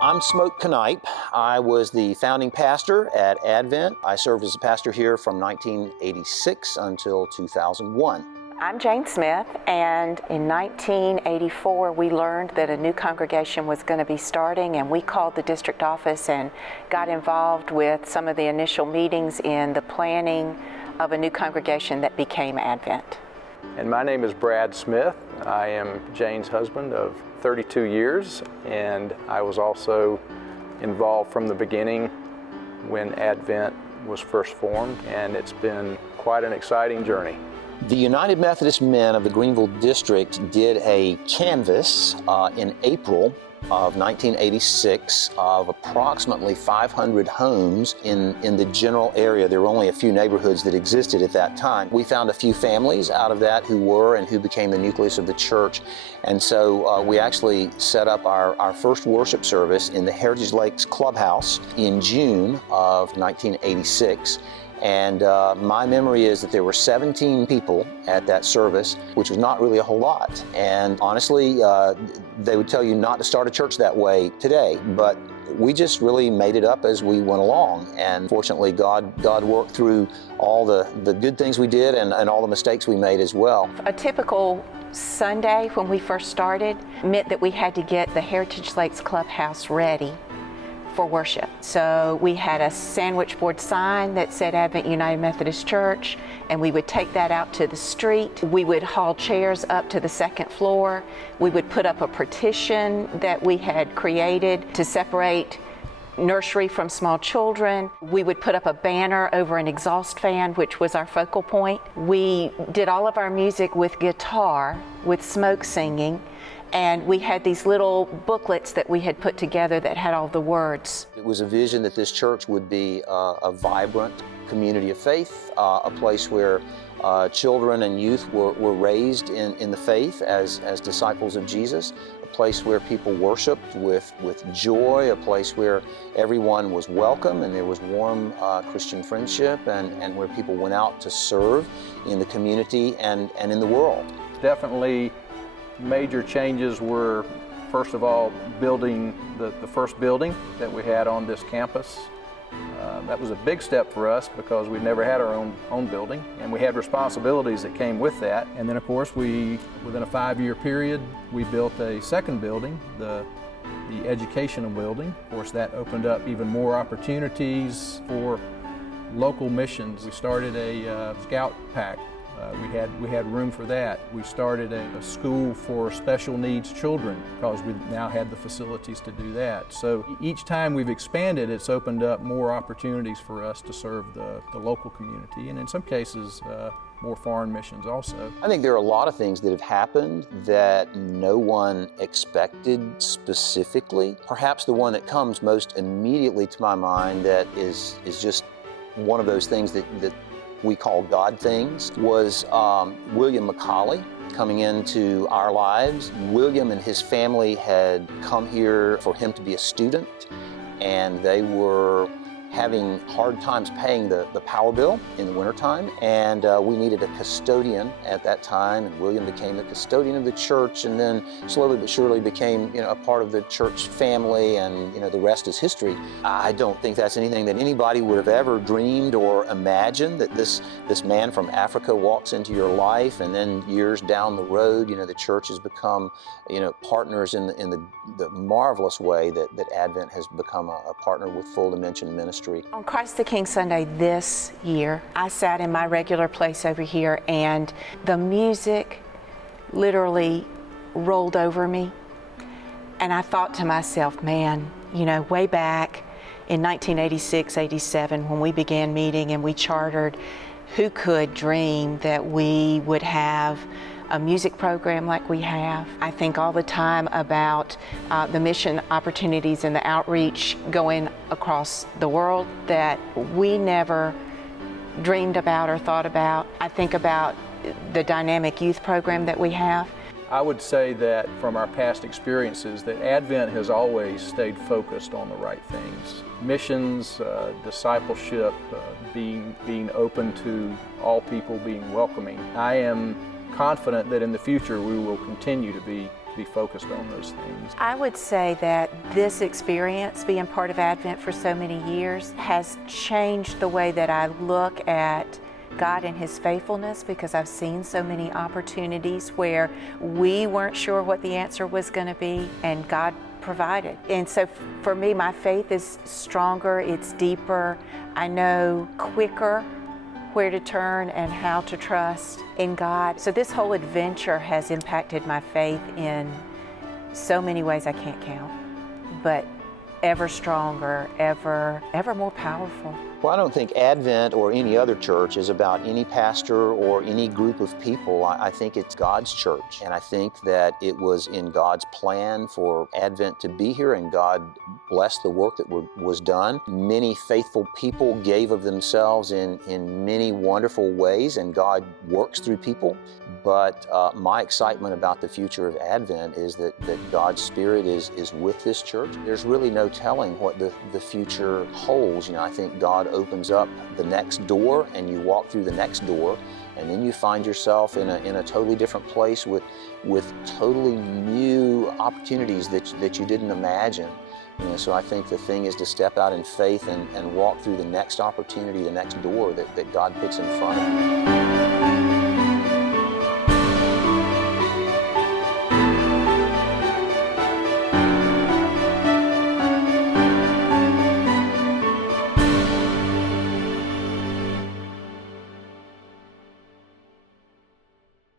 I'm Smoke Knipe. I was the founding pastor at Advent. I served as a pastor here from 1986 until 2001. I'm Jane Smith, and in 1984 we learned that a new congregation was going to be starting, and we called the district office and got involved with some of the initial meetings in the planning of a new congregation that became Advent. And my name is Brad Smith. I am Jane's husband of 32 years, and I was also involved from the beginning when Advent was first formed, and it's been quite an exciting journey. The United Methodist Men of the Greenville District did a canvass in April of 1986 of approximately 500 homes in the general area. There were only a few neighborhoods that existed at that time. We found a few families out of that who were and who became the nucleus of the church. And so we actually set up our first worship service in the Heritage Lakes Clubhouse in June of 1986. And my memory is that there were 17 people at that service, which was not really a whole lot. And honestly, they would tell you not to start a church that way today, but we just really made it up as we went along. And fortunately, God worked through all the good things we did and all the mistakes we made as well. A typical Sunday when we first started meant that we had to get the Heritage Lakes Clubhouse ready for worship. So we had a sandwich board sign that said Advent United Methodist Church, and we would take that out to the street. We would haul chairs up to the second floor. We would put up a partition that we had created to separate nursery from small children. We would put up a banner over an exhaust fan, which was our focal point. We did all of our music with guitar, with Smoke singing, and we had these little booklets that we had put together that had all the words. It was a vision that this church would be a vibrant community of faith, a place where children and youth were raised in the faith as disciples of Jesus, a place where people worshiped with joy, a place where everyone was welcome and there was warm Christian friendship, and where people went out to serve in the community and in the world. Definitely major changes were, first of all, building the first building that we had on this campus. That was a big step for us because we'd never had our own building, and we had responsibilities that came with that. And then, of course, within a 5-year period, we built a second building, the educational building. Of course, that opened up even more opportunities for local missions. We started a scout pack. We had room for that. We started a school for special needs children because we now had the facilities to do that. So each time we've expanded, it's opened up more opportunities for us to serve the local community, and in some cases, more foreign missions also. I think there are a lot of things that have happened that no one expected specifically. Perhaps the one that comes most immediately to my mind that is just one of those things that we call God things was William McCauley coming into our lives. William and his family had come here for him to be a student, and they were having hard times paying the power bill in the wintertime, and we needed a custodian at that time, and William became the custodian of the church, and then slowly but surely became a part of the church family, and the rest is history. I don't think that's anything that anybody would have ever dreamed or imagined, that this man from Africa walks into your life, and then years down the road, the church has become partners in the marvelous way that Advent has become a partner with Full Dimension Ministry. On Christ the King Sunday this year, I sat in my regular place over here, and the music literally rolled over me. And I thought to myself, man, way back in 1986, 87, when we began meeting and we chartered, who could dream that we would have a music program like we have? I think all the time about the mission opportunities and the outreach going across the world that we never dreamed about or thought about. I think about the dynamic youth program that we have. I would say that from our past experiences that Advent has always stayed focused on the right things. Missions, discipleship, being open to all people, being welcoming. I am confident that in the future we will continue to be be focused on those things. I would say that this experience, being part of Advent for so many years, has changed the way that I look at God and His faithfulness, because I've seen so many opportunities where we weren't sure what the answer was going to be, and God provided. And so for me, my faith is stronger, it's deeper. I know quicker where to turn and how to trust in God. So this whole adventure has impacted my faith in so many ways I can't count, but ever stronger, ever more powerful. Well, I don't think Advent or any other church is about any pastor or any group of people. I think it's God's church, and I think that it was in God's plan for Advent to be here, and God blessed the work that was done. Many faithful people gave of themselves in many wonderful ways, and God works through people. But my excitement about the future of Advent is that God's Spirit is with this church. There's really no telling what the future holds. I think God opens up the next door, and you walk through the next door, and then you find yourself in a totally different place with totally new opportunities that you didn't imagine. So I think the thing is to step out in faith and walk through the next opportunity, the next door that God puts in front of you.